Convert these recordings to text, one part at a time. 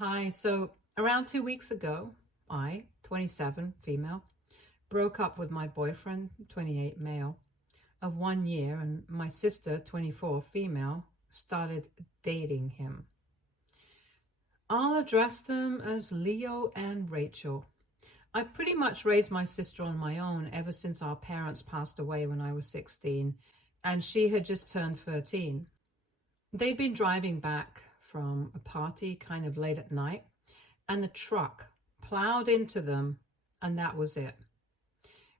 Hi. So around 2 weeks ago, I, 27, female, broke up with my boyfriend, 28, male, of 1 year, and my sister, 24, female, started dating him. I'll address them as Leo and Rachel. I've pretty much raised my sister on my own ever since our parents passed away when I was 16, and she had just turned 13. They'd been driving back from a party kind of late at night, and the truck plowed into them, and that was it.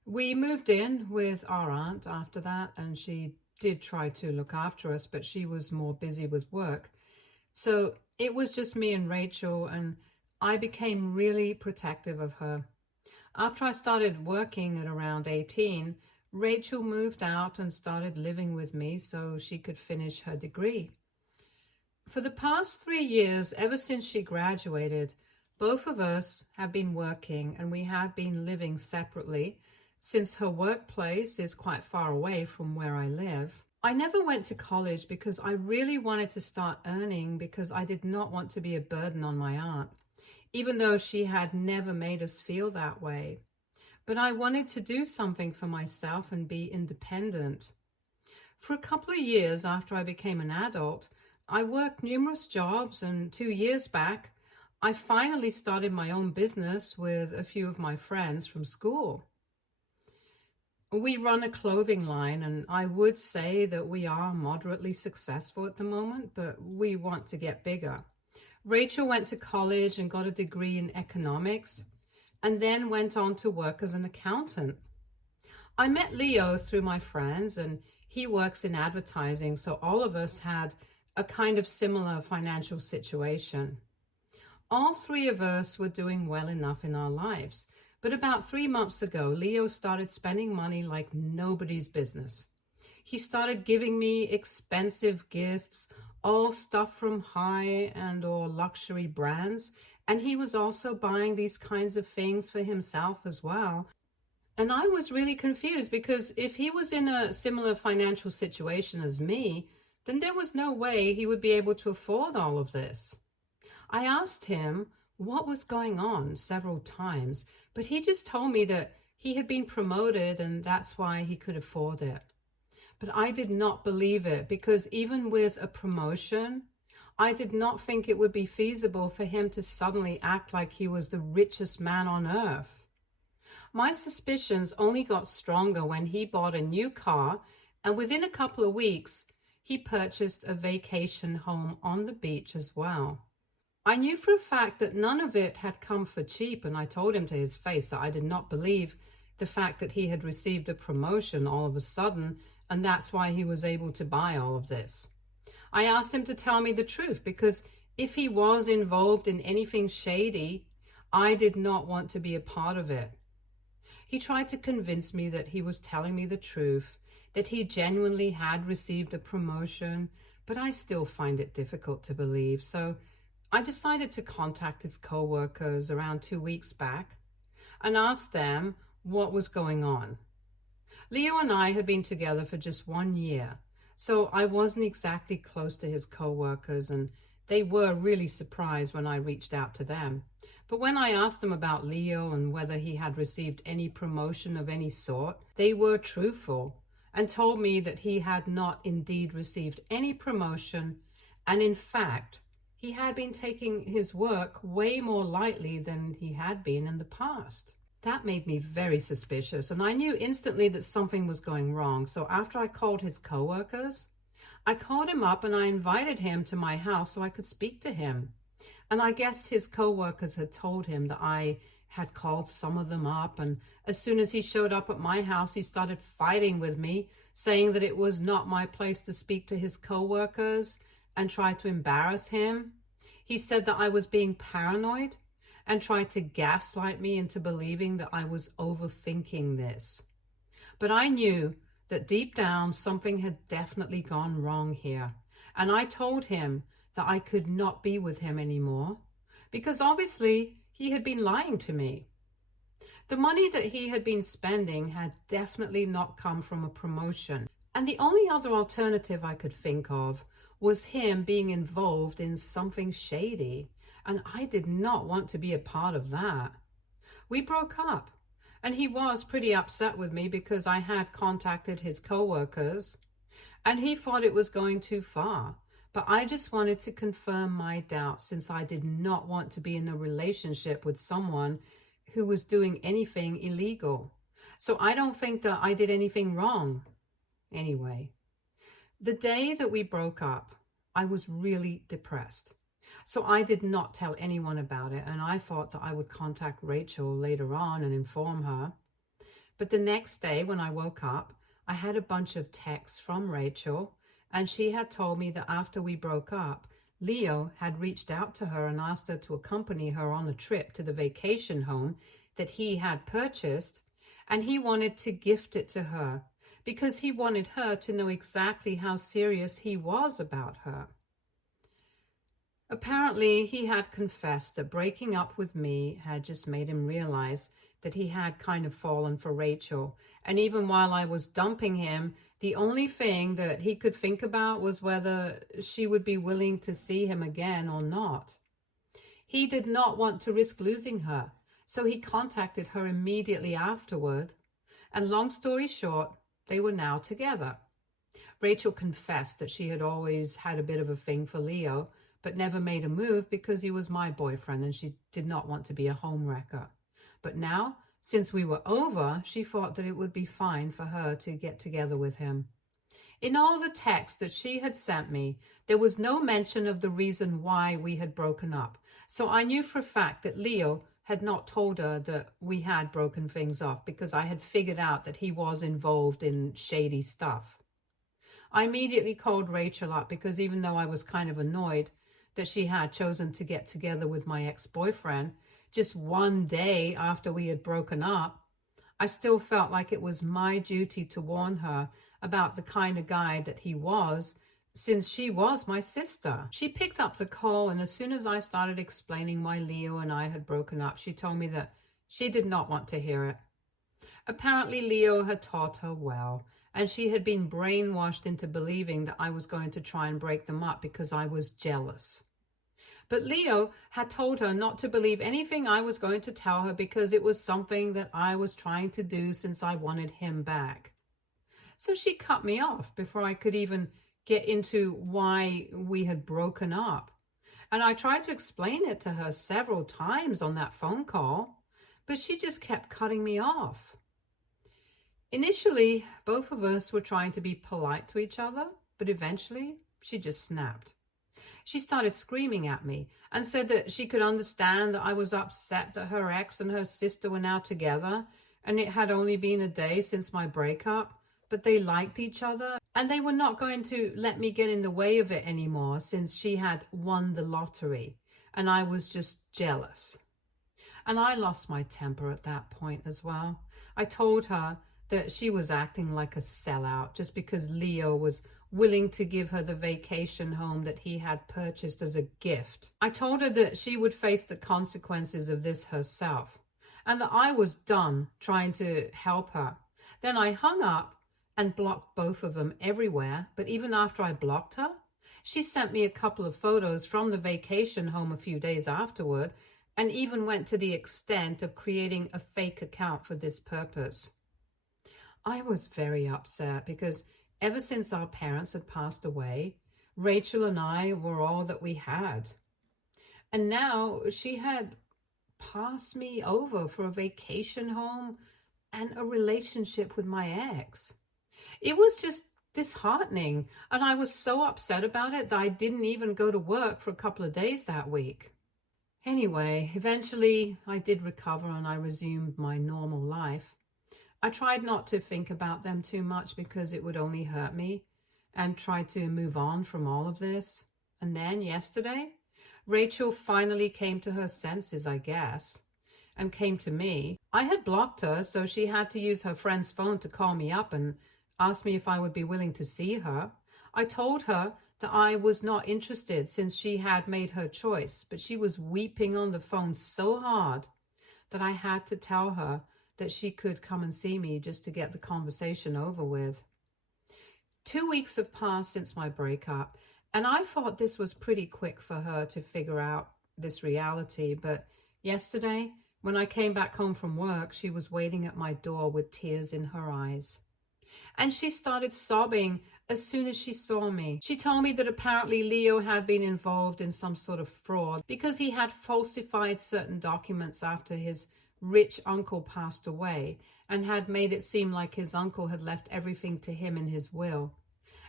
We moved in with our aunt after that, and she did try to look after us, but she was more busy with work. So it was just me and Rachel, and I became really protective of her. After I started working at around 18, Rachel moved out and started living with me so she could finish her degree. For the past 3 years, ever since she graduated, both of us have been working, and we have been living separately since her workplace is quite far away from where I live. I never went to college because I really wanted to start earning, because I did not want to be a burden on my aunt, even though she had never made us feel that way. But I wanted to do something for myself and be independent. For a couple of years after I became an adult, I worked numerous jobs, and 2 years back, I finally started my own business with a few of my friends from school. We run a clothing line, and I would say that we are moderately successful at the moment, but we want to get bigger. Rachel went to college and got a degree in economics, and then went on to work as an accountant. I met Leo through my friends, and he works in advertising, so all of us had a kind of similar financial situation. All three of us were doing well enough in our lives, but about 3 months ago, Leo started spending money like nobody's business. He started giving me expensive gifts, all stuff from high and or luxury brands, and he was also buying these kinds of things for himself as well. And I was really confused, because if he was in a similar financial situation as me, then there was no way he would be able to afford all of this. I asked him what was going on several times, but he just told me that he had been promoted and that's why he could afford it. But I did not believe it, because even with a promotion, I did not think it would be feasible for him to suddenly act like he was the richest man on earth. My suspicions only got stronger when he bought a new car, and within a couple of weeks, he purchased a vacation home on the beach as well. I knew for a fact that none of it had come for cheap, and I told him to his face that I did not believe the fact that he had received a promotion all of a sudden, and that's why he was able to buy all of this. I asked him to tell me the truth, because if he was involved in anything shady, I did not want to be a part of it. He tried to convince me that he was telling me the truth, that he genuinely had received a promotion, but I still find it difficult to believe. So I decided to contact his co-workers around 2 weeks back and ask them what was going on. Leo and I had been together for just 1 year, so I wasn't exactly close to his co-workers, and they were really surprised when I reached out to them. But when I asked them about Leo and whether he had received any promotion of any sort, they were truthful and told me that he had not indeed received any promotion, and in fact, he had been taking his work way more lightly than he had been in the past. That made me very suspicious, and I knew instantly that something was going wrong. So after I called his co-workers, I called him up and I invited him to my house so I could speak to him. And I guess his co-workers had told him that I had called some of them up, and as soon as he showed up at my house, he started fighting with me, saying that it was not my place to speak to his co-workers, and tried to embarrass him. He said that I was being paranoid and tried to gaslight me into believing that I was overthinking this. But I knew that deep down something had definitely gone wrong here, and I told him that I could not be with him anymore, because obviously he had been lying to me. The money that he had been spending had definitely not come from a promotion, and the only other alternative I could think of was him being involved in something shady, and I did not want to be a part of that. We broke up, and he was pretty upset with me because I had contacted his co-workers, and he thought it was going too far. But I just wanted to confirm my doubts, since I did not want to be in a relationship with someone who was doing anything illegal. So I don't think that I did anything wrong. Anyway, the day that we broke up, I was really depressed. So I did not tell anyone about it, and I thought that I would contact Rachel later on and inform her. But the next day when I woke up, I had a bunch of texts from Rachel, and she had told me that after we broke up, Leo had reached out to her and asked her to accompany her on a trip to the vacation home that he had purchased, and he wanted to gift it to her because he wanted her to know exactly how serious he was about her. Apparently, he had confessed that breaking up with me had just made him realize that he had kind of fallen for Rachel. And even while I was dumping him, the only thing that he could think about was whether she would be willing to see him again or not. He did not want to risk losing her, so he contacted her immediately afterward. And long story short, they were now together. Rachel confessed that she had always had a bit of a thing for Leo, but never made a move because he was my boyfriend and she did not want to be a homewrecker. But now, since we were over, she thought that it would be fine for her to get together with him. In all the texts that she had sent me, there was no mention of the reason why we had broken up. So I knew for a fact that Leo had not told her that we had broken things off, because I had figured out that he was involved in shady stuff. I immediately called Rachel up because even though I was kind of annoyed that she had chosen to get together with my ex-boyfriend just one day after we had broken up, I still felt like it was my duty to warn her about the kind of guy that he was, since she was my sister. She picked up the call, and as soon as I started explaining why Leo and I had broken up, she told me that she did not want to hear it. Apparently, Leo had taught her well, and she had been brainwashed into believing that I was going to try and break them up because I was jealous. But Leo had told her not to believe anything I was going to tell her because it was something that I was trying to do since I wanted him back. So she cut me off before I could even get into why we had broken up. And I tried to explain it to her several times on that phone call, but she just kept cutting me off. Initially, both of us were trying to be polite to each other, but eventually she just snapped. She started screaming at me and said that she could understand that I was upset that her ex and her sister were now together, and it had only been a day since my breakup, but they liked each other and they were not going to let me get in the way of it anymore since she had won the lottery, and I was just jealous. And I lost my temper at that point as well. I told her that she was acting like a sellout just because Leo was willing to give her the vacation home that he had purchased as a gift. I told her that she would face the consequences of this herself, and that I was done trying to help her. Then I hung up and blocked both of them everywhere, but even after I blocked her, she sent me a couple of photos from the vacation home a few days afterward, and even went to the extent of creating a fake account for this purpose. I was very upset because ever since our parents had passed away, Rachel and I were all that we had. And now she had passed me over for a vacation home and a relationship with my ex. It was just disheartening, and I was so upset about it that I didn't even go to work for a couple of days that week. Anyway, eventually I did recover and I resumed my normal life. I tried not to think about them too much because it would only hurt me, and tried to move on from all of this. And then yesterday, Rachel finally came to her senses, I guess, and came to me. I had blocked her, so she had to use her friend's phone to call me up and ask me if I would be willing to see her. I told her that I was not interested since she had made her choice, but she was weeping on the phone so hard that I had to tell her that she could come and see me just to get the conversation over with. 2 weeks have passed since my breakup, And I thought this was pretty quick for her to figure out this reality. But yesterday, when I came back home from work, she was waiting at my door with tears in her eyes. And she started sobbing as soon as she saw me. She told me that apparently Leo had been involved in some sort of fraud because he had falsified certain documents after his rich uncle passed away and had made it seem like his uncle had left everything to him in his will.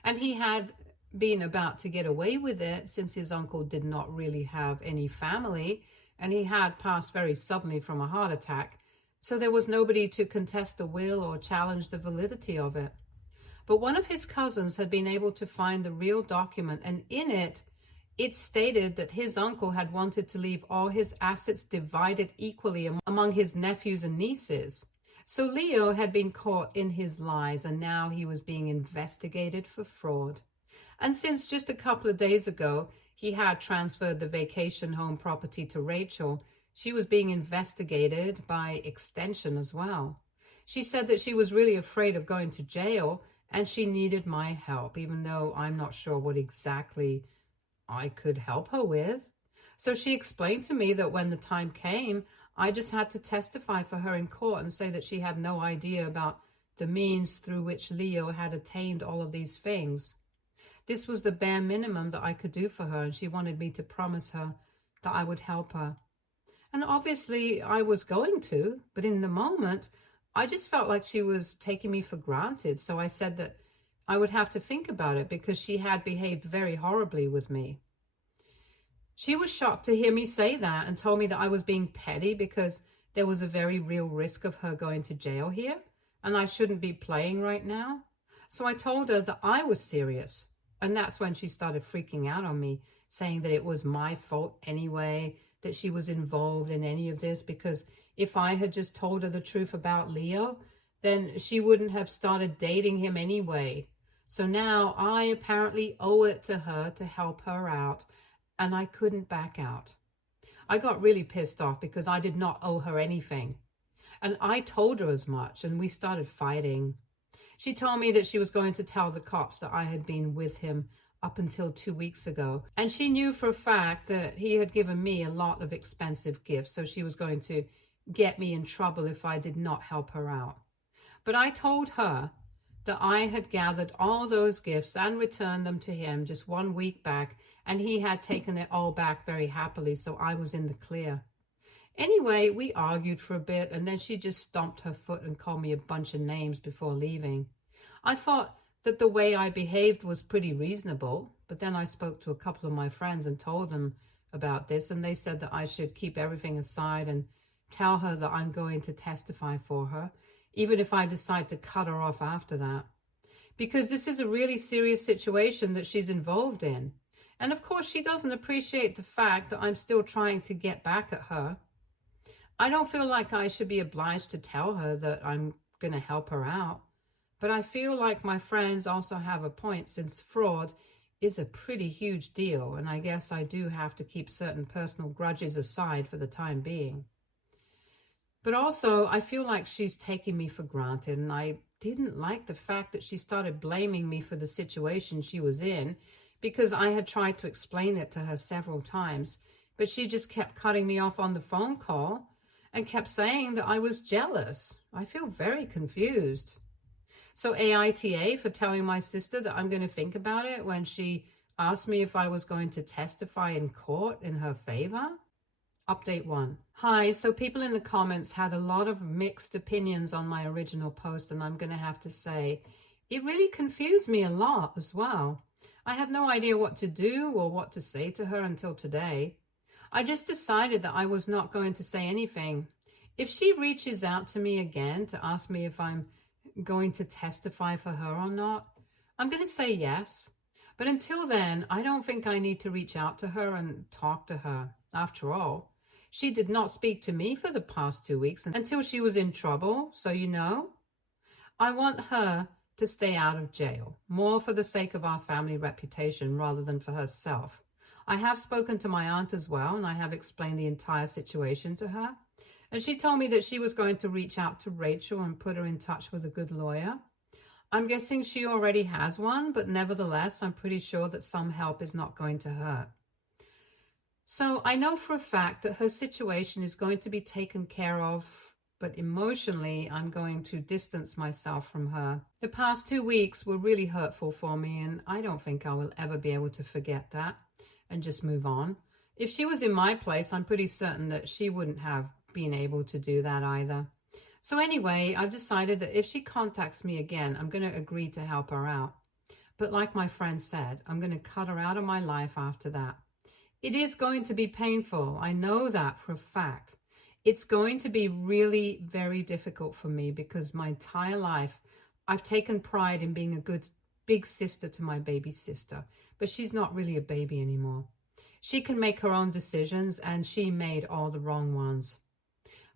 And he had been about to get away with it since his uncle did not really have any family and he had passed very suddenly from a heart attack. So there was nobody to contest the will or challenge the validity of it. But one of his cousins had been able to find the real document, and in it, it stated that his uncle had wanted to leave all his assets divided equally among his nephews and nieces. So Leo had been caught in his lies, and now he was being investigated for fraud. And since just a couple of days ago, he had transferred the vacation home property to Rachel, she was being investigated by extension as well. She said that she was really afraid of going to jail and she needed my help, even though I'm not sure what exactly I could help her with. So she explained to me that when the time came, I just had to testify for her in court and say that she had no idea about the means through which Leo had attained all of these things. This was the bare minimum that I could do for her, and she wanted me to promise her that I would help her. And obviously I was going to, but in the moment, I just felt like she was taking me for granted. So I said that I would have to think about it because she had behaved very horribly with me. She was shocked to hear me say that and told me that I was being petty because there was a very real risk of her going to jail here and I shouldn't be playing right now. So I told her that I was serious. And that's when she started freaking out on me, saying that it was my fault anyway, that she was involved in any of this, because if I had just told her the truth about Leo, then she wouldn't have started dating him anyway. So now I apparently owe it to her to help her out, and I couldn't back out. I got really pissed off because I did not owe her anything. And I told her as much, and we started fighting. She told me that she was going to tell the cops that I had been with him up until 2 weeks ago. And she knew for a fact that he had given me a lot of expensive gifts, so she was going to get me in trouble if I did not help her out. But I told her that I had gathered all those gifts and returned them to him just 1 week back, and he had taken it all back very happily, so I was in the clear. Anyway, we argued for a bit, and then she just stomped her foot and called me a bunch of names before leaving. I thought that the way I behaved was pretty reasonable, but then I spoke to a couple of my friends and told them about this, and they said that I should keep everything aside and tell her that I'm going to testify for her, even if I decide to cut her off after that. Because this is a really serious situation that she's involved in. And of course, she doesn't appreciate the fact that I'm still trying to get back at her. I don't feel like I should be obliged to tell her that I'm going to help her out. But I feel like my friends also have a point, since fraud is a pretty huge deal, and I guess I do have to keep certain personal grudges aside for the time being. But also, I feel like she's taking me for granted, and I didn't like the fact that she started blaming me for the situation she was in, because I had tried to explain it to her several times, but she just kept cutting me off on the phone call and kept saying that I was jealous. I feel very confused. So AITA for telling my sister that I'm going to think about it when she asked me if I was going to testify in court in her favor. Update 1. Hi, so people in the comments had a lot of mixed opinions on my original post, and I'm going to have to say it really confused me a lot as well. I had no idea what to do or what to say to her until today. I just decided that I was not going to say anything. If she reaches out to me again to ask me if I'm going to testify for her or not, I'm going to say yes. But until then, I don't think I need to reach out to her and talk to her. After all, she did not speak to me for the past 2 weeks until she was in trouble, so you know. I want her to stay out of jail, more for the sake of our family reputation rather than for herself. I have spoken to my aunt as well, and I have explained the entire situation to her. And she told me that she was going to reach out to Rachel and put her in touch with a good lawyer. I'm guessing she already has one, but nevertheless, I'm pretty sure that some help is not going to hurt. So I know for a fact that her situation is going to be taken care of, but emotionally, I'm going to distance myself from her. The past 2 weeks were really hurtful for me, and I don't think I will ever be able to forget that and just move on. If she was in my place, I'm pretty certain that she wouldn't have been able to do that either. So anyway, I've decided that if she contacts me again, I'm going to agree to help her out. But like my friend said, I'm going to cut her out of my life after that. It is going to be painful. I know that for a fact. It's going to be really very difficult for me because my entire life I've taken pride in being a good big sister to my baby sister, but she's not really a baby anymore. She can make her own decisions, and she made all the wrong ones.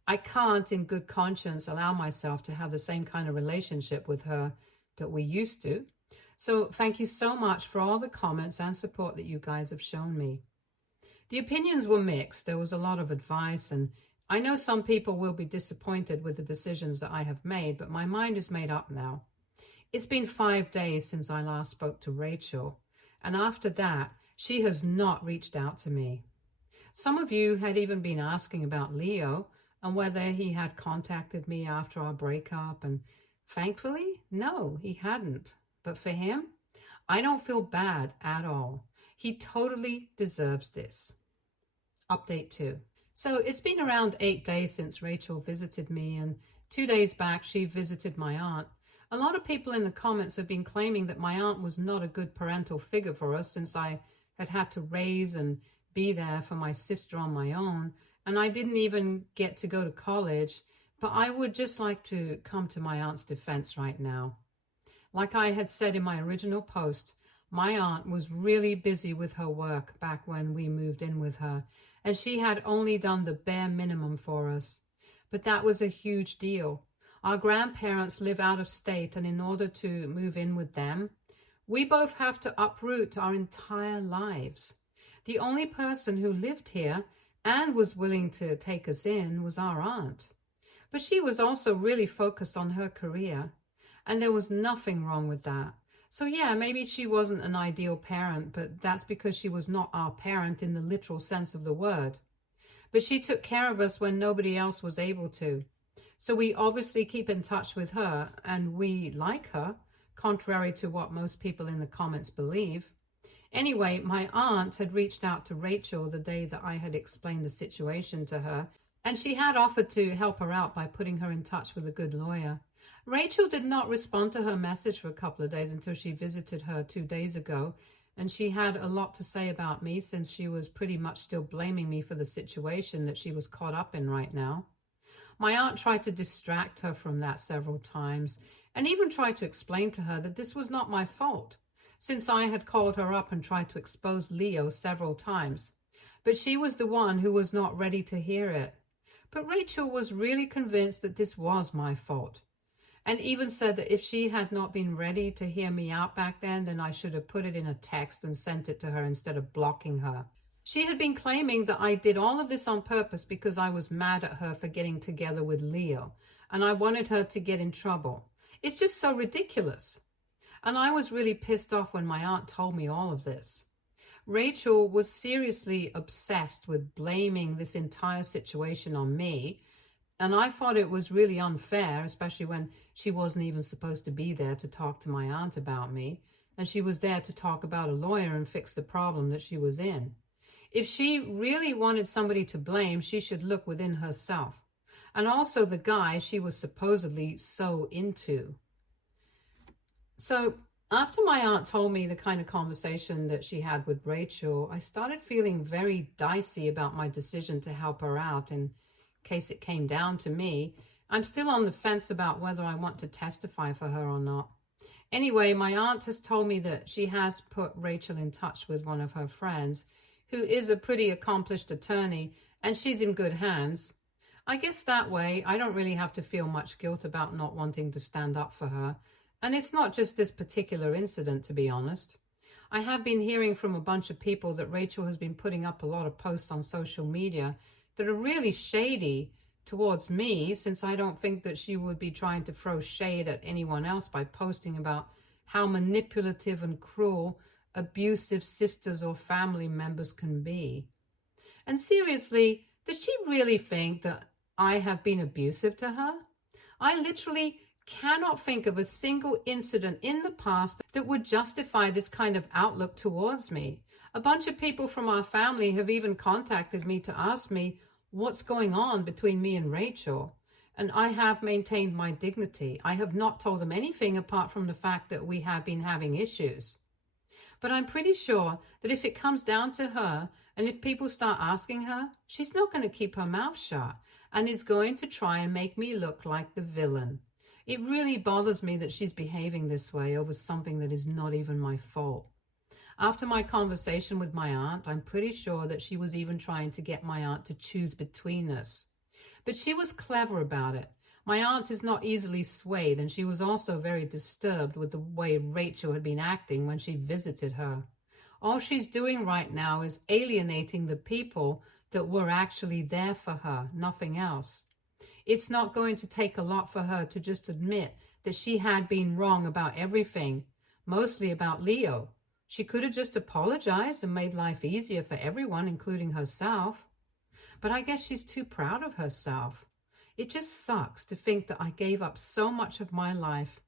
I can't in good conscience allow myself to have the same kind of relationship with her that we used to. So thank you so much for all the comments and support that you guys have shown me. The opinions were mixed. There was a lot of advice, and I know some people will be disappointed with the decisions that I have made, but my mind is made up now. It's been 5 days since I last spoke to Rachel, and after that, she has not reached out to me. Some of you had even been asking about Leo and whether he had contacted me after our breakup, and thankfully, no, he hadn't. But for him, I don't feel bad at all. He totally deserves this. Update 2. So it's been around 8 days since Rachel visited me, and 2 days back she visited my aunt. A lot of people in the comments have been claiming that my aunt was not a good parental figure for us since I had to raise and be there for my sister on my own, and I didn't even get to go to college. But I would just like to come to my aunt's defense right now. Like I had said in my original post, my aunt was really busy with her work back when we moved in with her, and she had only done the bare minimum for us. But that was a huge deal. Our grandparents live out of state, and in order to move in with them, we both have to uproot our entire lives. The only person who lived here and was willing to take us in was our aunt. But she was also really focused on her career, and there was nothing wrong with that. So yeah, maybe she wasn't an ideal parent, but that's because she was not our parent in the literal sense of the word. But she took care of us when nobody else was able to. So we obviously keep in touch with her, and we like her, contrary to what most people in the comments believe. Anyway, my aunt had reached out to Rachel the day that I had explained the situation to her, and she had offered to help her out by putting her in touch with a good lawyer. Rachel did not respond to her message for a couple of days until she visited her 2 days ago, and she had a lot to say about me since she was pretty much still blaming me for the situation that she was caught up in right now. My aunt tried to distract her from that several times, and even tried to explain to her that this was not my fault, since I had called her up and tried to expose Leo several times. But she was the one who was not ready to hear it. But Rachel was really convinced that this was my fault, and even said that if she had not been ready to hear me out back then I should have put it in a text and sent it to her instead of blocking her. She had been claiming that I did all of this on purpose because I was mad at her for getting together with Leo, and I wanted her to get in trouble. It's just so ridiculous. And I was really pissed off when my aunt told me all of this. Rachel was seriously obsessed with blaming this entire situation on me, and I thought it was really unfair, especially when she wasn't even supposed to be there to talk to my aunt about me, and she was there to talk about a lawyer and fix the problem that she was in. If she really wanted somebody to blame, she should look within herself, and also the guy she was supposedly so into. So after my aunt told me the kind of conversation that she had with Rachel, I started feeling very dicey about my decision to help her out in case it came down to me. I'm still on the fence about whether I want to testify for her or not. Anyway, my aunt has told me that she has put Rachel in touch with one of her friends, who is a pretty accomplished attorney, and she's in good hands. I guess that way I don't really have to feel much guilt about not wanting to stand up for her. And it's not just this particular incident, to be honest. I have been hearing from a bunch of people that Rachel has been putting up a lot of posts on social media that are really shady towards me, since I don't think that she would be trying to throw shade at anyone else by posting about how manipulative and cruel abusive sisters or family members can be. And seriously, does she really think that I have been abusive to her? I literally cannot think of a single incident in the past that would justify this kind of outlook towards me. A bunch of people from our family have even contacted me to ask me what's going on between me and Rachel. And I have maintained my dignity. I have not told them anything apart from the fact that we have been having issues. But I'm pretty sure that if it comes down to her, and if people start asking her, she's not going to keep her mouth shut and is going to try and make me look like the villain. It really bothers me that she's behaving this way over something that is not even my fault. After my conversation with my aunt, I'm pretty sure that she was even trying to get my aunt to choose between us. But she was clever about it. My aunt is not easily swayed, and she was also very disturbed with the way Rachel had been acting when she visited her. All she's doing right now is alienating the people that were actually there for her, nothing else. It's not going to take a lot for her to just admit that she had been wrong about everything, mostly about Leo. She could have just apologized and made life easier for everyone, including herself. But I guess she's too proud of herself. It just sucks to think that I gave up so much of my life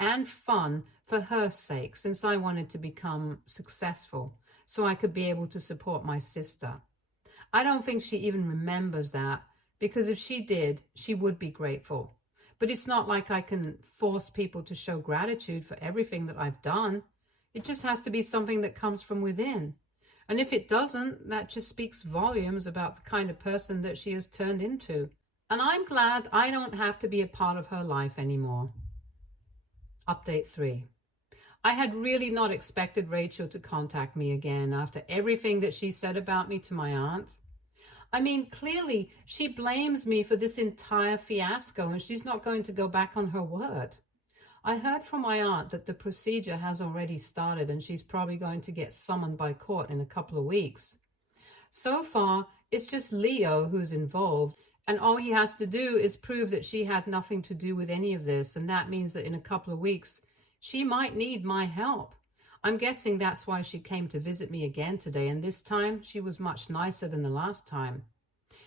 and fun for her sake, since I wanted to become successful so I could be able to support my sister. I don't think she even remembers that, because if she did, she would be grateful. But it's not like I can force people to show gratitude for everything that I've done. It just has to be something that comes from within. And if it doesn't, that just speaks volumes about the kind of person that she has turned into. And I'm glad I don't have to be a part of her life anymore. Update 3. I had really not expected Rachel to contact me again after everything that she said about me to my aunt. I mean, clearly she blames me for this entire fiasco, and she's not going to go back on her word. I heard from my aunt that the procedure has already started, and she's probably going to get summoned by court in a couple of weeks. So far, it's just Leo who's involved, and all he has to do is prove that she had nothing to do with any of this, and that means that in a couple of weeks, she might need my help. I'm guessing that's why she came to visit me again today, and this time she was much nicer than the last time.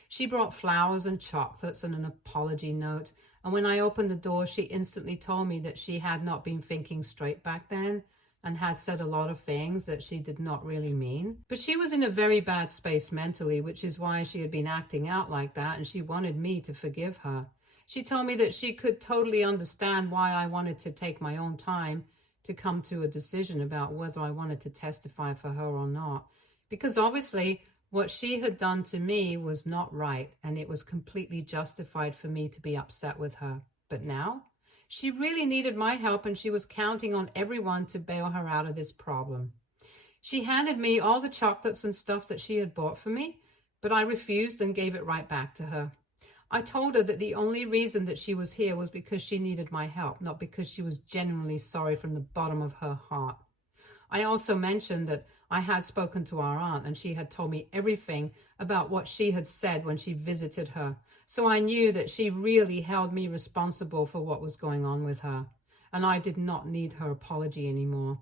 She brought flowers and chocolates and an apology note, and when I opened the door, she instantly told me that she had not been thinking straight back then and had said a lot of things that she did not really mean. But she was in a very bad space mentally, which is why she had been acting out like that, and she wanted me to forgive her. She told me that she could totally understand why I wanted to take my own time to come to a decision about whether I wanted to testify for her or not. Because obviously, what she had done to me was not right, and it was completely justified for me to be upset with her. But now, she really needed my help, and she was counting on everyone to bail her out of this problem. She handed me all the chocolates and stuff that she had bought for me, but I refused and gave it right back to her. I told her that the only reason that she was here was because she needed my help, not because she was genuinely sorry from the bottom of her heart. I also mentioned that I had spoken to our aunt, and she had told me everything about what she had said when she visited her. So I knew that she really held me responsible for what was going on with her, and I did not need her apology anymore.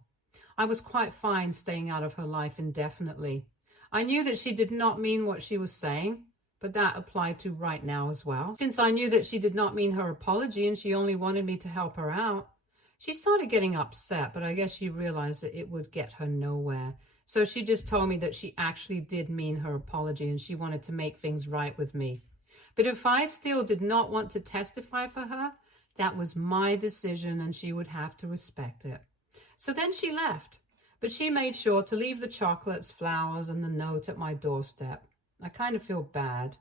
I was quite fine staying out of her life indefinitely. I knew that she did not mean what she was saying, but that applied to right now as well. Since I knew that she did not mean her apology and she only wanted me to help her out, she started getting upset, but I guess she realized that it would get her nowhere. So she just told me that she actually did mean her apology and she wanted to make things right with me. But if I still did not want to testify for her, that was my decision and she would have to respect it. So then she left, but she made sure to leave the chocolates, flowers, and the note at my doorstep. I kind of feel bad,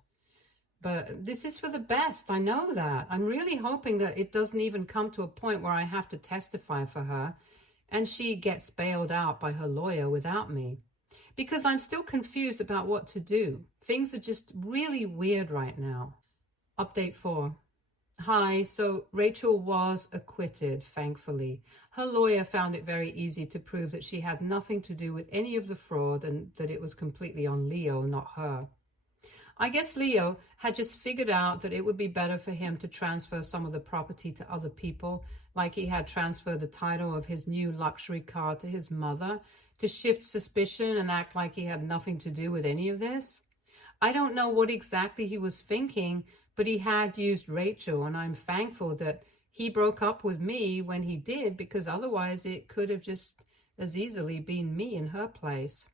but this is for the best. I know that. I'm really hoping that it doesn't even come to a point where I have to testify for her and she gets bailed out by her lawyer without me, because I'm still confused about what to do. Things are just really weird right now. Update 4. Hi, so Rachel was acquitted, thankfully. Her lawyer found it very easy to prove that she had nothing to do with any of the fraud and that it was completely on Leo, not her. I guess Leo had just figured out that it would be better for him to transfer some of the property to other people, like he had transferred the title of his new luxury car to his mother, to shift suspicion and act like he had nothing to do with any of this. I don't know what exactly he was thinking, but he had used Rachel, and I'm thankful that he broke up with me when he did, because otherwise it could have just as easily been me in her place.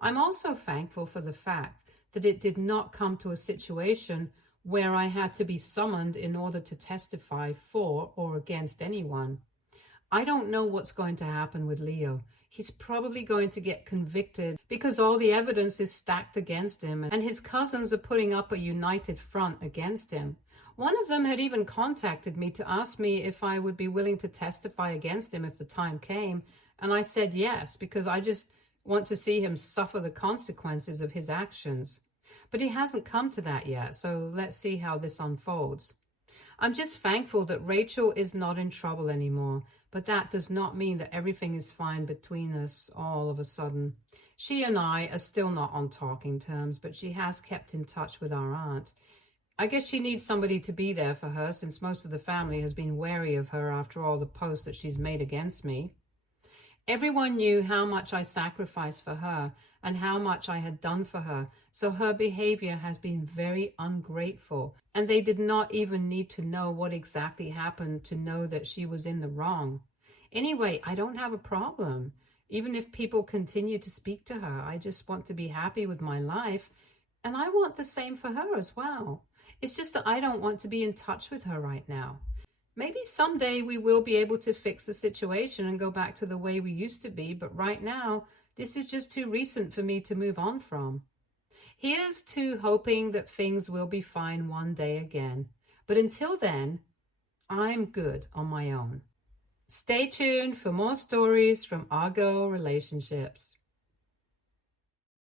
I'm also thankful for the fact that it did not come to a situation where I had to be summoned in order to testify for or against anyone. I don't know what's going to happen with Leo. He's probably going to get convicted because all the evidence is stacked against him, and his cousins are putting up a united front against him. One of them had even contacted me to ask me if I would be willing to testify against him if the time came, and I said yes, because I just want to see him suffer the consequences of his actions. But he hasn't come to that yet, so let's see how this unfolds. I'm just thankful that Rachel is not in trouble anymore, but that does not mean that everything is fine between us all of a sudden. She and I are still not on talking terms, but she has kept in touch with our aunt. I guess she needs somebody to be there for her, since most of the family has been wary of her after all the posts that she's made against me. Everyone knew how much I sacrificed for her and how much I had done for her, so her behavior has been very ungrateful, and they did not even need to know what exactly happened to know that she was in the wrong. Anyway, I don't have a problem. Even if people continue to speak to her, I just want to be happy with my life, and I want the same for her as well. It's just that I don't want to be in touch with her right now. Maybe someday we will be able to fix the situation and go back to the way we used to be, but right now, this is just too recent for me to move on from. Here's to hoping that things will be fine one day again. But until then, I'm good on my own. Stay tuned for more stories from Argo Relationships.